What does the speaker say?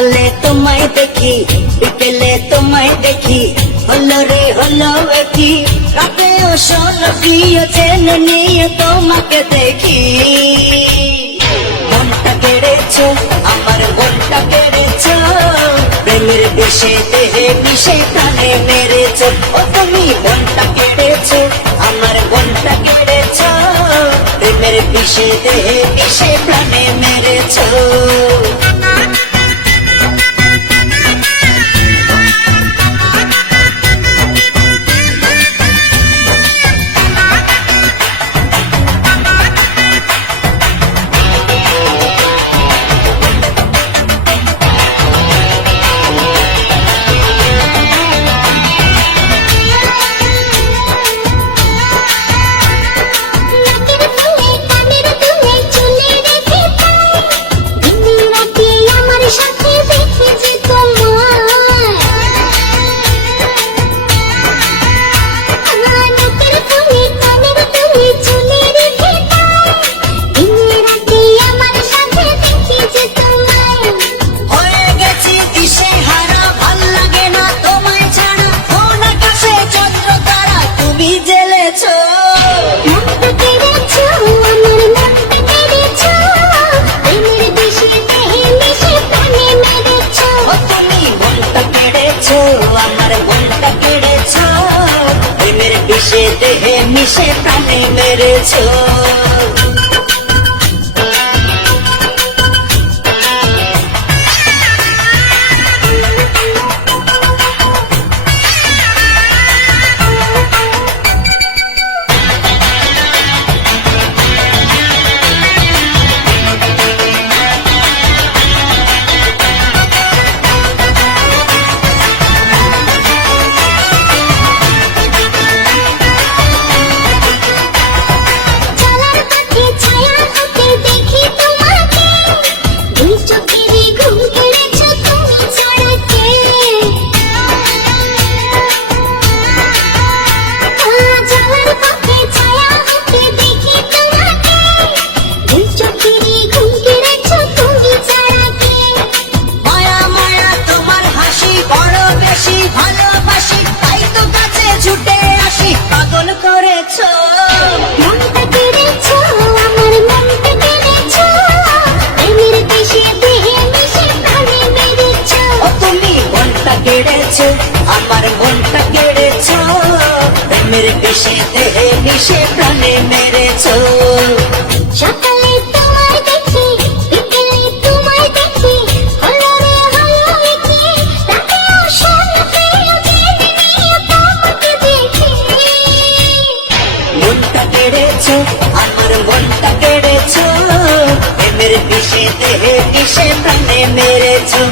সকালে তোমায় দেখি, বিকেলে তোমায় দেখি, হলো রে হলো কি রাতেও শোলকিও চেনে নিয়ে তোমাকে দেখি। মনটা কেড়েছো, আমার মনটা কেড়েছো, প্রেমের বিষে দেহে বিষে প্রাণে মেরেছো। ও তুমি মনটা কেড়েছো, আমার মনটা কেড়েছো, প্রেমের বিষে দেহে বিষে প্রাণে মেরেছো। আমার মনটা কেড়েছো, প্রেমের বিষে দেহে মিশে প্রাণে মেরেছো। আমার মনটা কেড়েছো, প্রেমের বিষে দেহে বিষে প্রাণে মেরেছো। সকালে তোমায় দেখি, বিকেলে তোমায় দেখি, হলো রে হলো কি রাতেও শোলকিও চেনে নিয়ে তোমাকে দেখি। মনটা কেড়েছো, আমার মনটা কেড়েছো, প্রেমের বিষে দেহে বিষে প্রাণে মেরেছো।